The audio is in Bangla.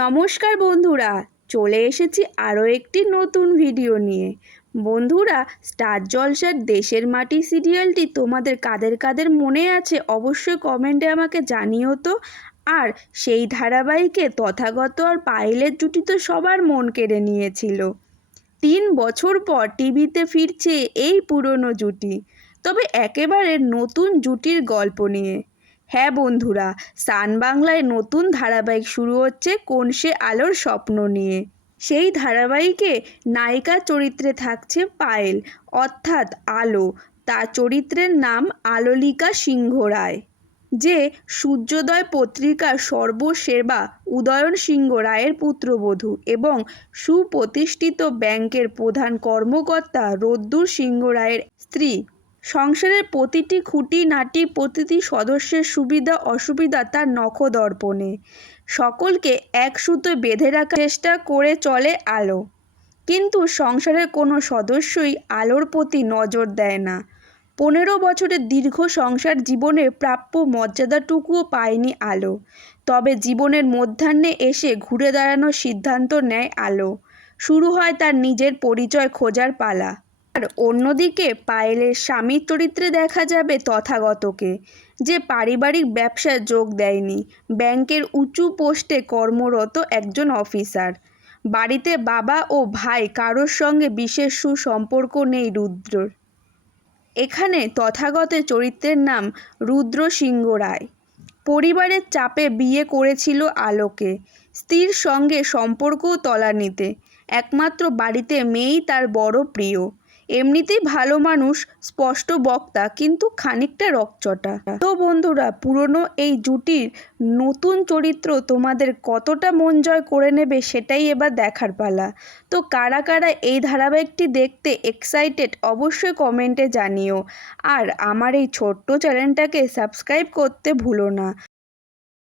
নমস্কার বন্ধুরা, চলে এসেছি আরও একটি নতুন ভিডিও নিয়ে। বন্ধুরা, স্টার জলসার দেশের মাটি সিরিয়ালটি তোমাদের কাদের কাদের মনে আছে অবশ্যই কমেন্টে আমাকে জানিও তো। আর সেই ধারাবাহিকে তথাগত আর পায়েলের জুটি তো সবার মন কেড়ে নিয়েছিল। 3 বছর পর টিভিতে ফিরছে এই পুরনো জুটি, তবে একেবারে নতুন জুটির গল্প নিয়ে। হ্যাঁ বন্ধুরা, সান বাংলায় নতুন ধারাবাহিক শুরু হচ্ছে কোন সে আলোর স্বপ্ন নিয়ে। সেই ধারাবাহিকে নায়িকা চরিত্রে থাকছে পায়েল, অর্থাৎ আলো। তার চরিত্রের নাম আলোলিকা সিংহ রায়, যে সূর্যোদয় পত্রিকার সর্বসেবা উদয়ন সিংহ রায়ের পুত্রবধূ এবং সুপ্রতিষ্ঠিত ব্যাংকের প্রধান কর্মকর্তা রোদ্দুর সিংহ রায়ের স্ত্রী। সংসারের প্রতিটি খুঁটিনাটি, প্রতিটি সদস্যের সুবিধা অসুবিধা তার নখদর্পণে। সকলকে এক সুতোয় বেঁধে রাখার চেষ্টা করে চলে আলো, কিন্তু সংসারের কোনো সদস্যই আলোর প্রতি নজর দেয় না। 15 বছরের দীর্ঘ সংসার জীবনের প্রাপ্য মর্যাদাটুকুও পায়নি আলো। তবে জীবনের মধ্যাহ্নে এসে ঘুরে দাঁড়ানোর সিদ্ধান্ত নেয় আলো। শুরু হয় তার নিজের পরিচয় খোঁজার পালা। আর অন্যদিকে পায়েলের স্বামীর চরিত্রে দেখা যাবে তথাগতকে, যে পারিবারিক ব্যবসায় যোগ দেয়নি, ব্যাংকের উঁচু পোস্টে কর্মরত একজন অফিসার। বাড়িতে বাবা ও ভাই কারোর সঙ্গে বিশেষ সুসম্পর্ক নেই রুদ্রর। এখানে তথাগতের চরিত্রের নাম রুদ্র সিংহ রায়। পরিবারের চাপে বিয়ে করেছিল আলোকে, স্ত্রীর সঙ্গে সম্পর্কও তলানিতে। একমাত্র বাড়িতে মেয়েই তার বড় প্রিয়। এমনিতেই ভালো মানুষ, স্পষ্ট বক্তা, কিন্তু খানিকটা রকচটা। তো বন্ধুরা, পুরনো এই জুটির নতুন চরিত্র তোমাদের কতটা মন জয় করে নেবে সেটাই এবার দেখার পালা। তো কারা কারা এই ধারাবাহিকটি দেখতে এক্সাইটেড অবশ্যই কমেন্টে জানিও। আর আমার এই ছোট্ট চ্যানেলটাকে সাবস্ক্রাইব করতে ভুলো না।